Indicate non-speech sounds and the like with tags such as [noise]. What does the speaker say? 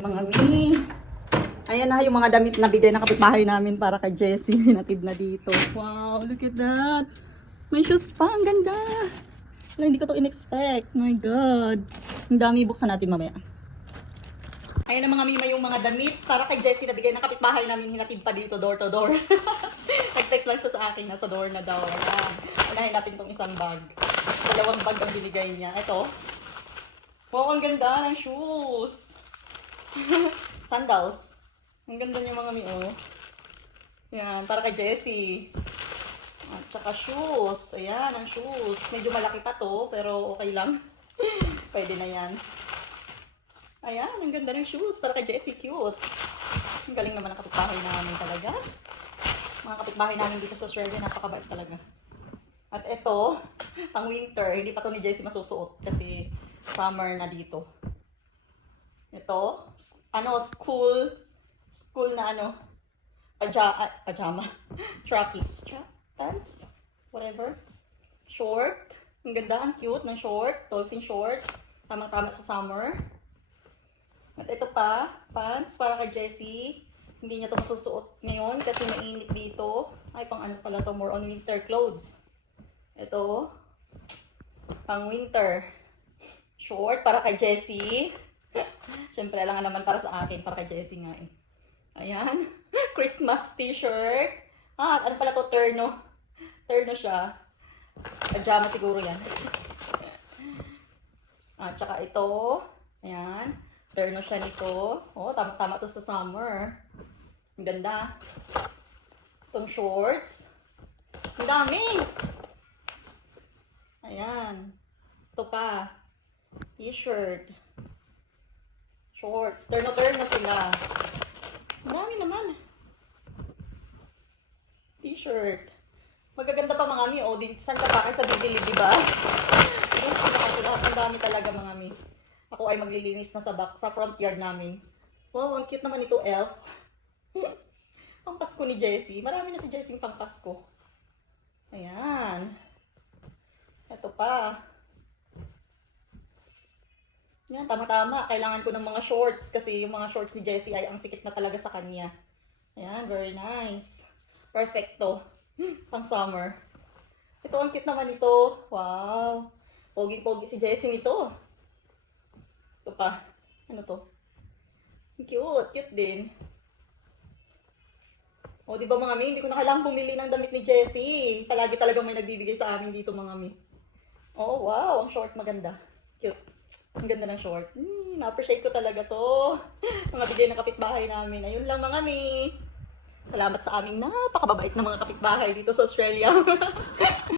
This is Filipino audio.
Mga mini. Ayan na yung mga damit na bigay ng kapitbahay namin para kay Jessie. [laughs] Natid na dito. Wow, look at that. May shoes pa. Ang ganda. Wala, hindi ko to in-expect. My God. Ang dami. Buksan natin mamaya. Ayan na mga mima yung mga damit para kay Jessie na bigay ng kapitbahay namin. Hinatid pa dito door to door. [laughs] Nag-text lang siya sa akin. Nasa door na daw. Ayan. Unahin natin tong isang bag. Dalawang bag ang binigay niya. Ito. Wow, ang ganda ng shoes. Sandals. Ang ganda niya mga mi, oh. Yan, para kay Jessie. At saka shoes. Ayan, ang shoes. Medyo malaki pa to, pero okay lang. [laughs] Pwede na yan. Ayan, ang ganda ng shoes. Para kay Jessie, cute. Ang galing naman ang kapitbahay namin talaga. Mga kapitbahay namin dito sa Australia, napakabait talaga. At ito, [laughs] pang winter, hindi pa to ni Jessie masusuot kasi summer na dito. Ito, s- ano, school, school na ano, paja, ah, pajama, [laughs] trackies, tra pants, whatever. Short, ang ganda, ang cute ng short, dolphin short, tamang-tama sa summer. At ito pa, pants para kay Jessie. Hindi niya to masusuot ngayon kasi mainit dito. Ay, pang ano pala to, more on winter clothes. Ito, pang winter. Short para kay Jessie. [laughs] Siyempre, alangan naman para sa akin, para kay Jessie nga eh. Ayan. [laughs] Christmas t-shirt. Ah, ano pala to? Terno. Terno siya. Pajama siguro yan. [laughs] At saka ito. Ayan. Terno siya nito. Oh, tama-tama to sa summer. Ang ganda. Itong shorts. Ang dami. Ayan. Ito pa. T-shirt. Shorts. Terno-terno sila. Ang dami naman. T-shirt. Magaganda pa mga mi. O, din, saan ka pa kayo sa bibili, di ba? Yung sila kasi lahat. Ang dami talaga mga mi. Ako ay maglilinis na sa back, sa front yard namin. Wow, ang cute naman ito, elf. [laughs] pang Pasko ni Jessie. Marami na si Jessie pang Pasko. Ayan. Ito pa. Yan, tama-tama. Kailangan ko ng mga shorts kasi yung mga shorts ni Jessie ay ang sikip na talaga sa kanya. Ayan, very nice. Perfecto. Hmm, pang summer. Ito, ang cute naman ito. Wow. Pogi-pogi si Jessie nito. Ito pa. Ano to? Cute. Cute din. O, di ba mga mi? Hindi ko na kailangang bumili ng damit ni Jessie. Palagi talagang may nagbibigay sa amin dito mga mi. Oh, wow. Ang short maganda. Cute. Ganda ng short. Hmm, na-appreciate ko talaga to. [laughs] mga bigay ng kapitbahay namin. Ayun lang mga mi. Salamat sa aming napakababait na mga kapitbahay dito sa Australia. [laughs]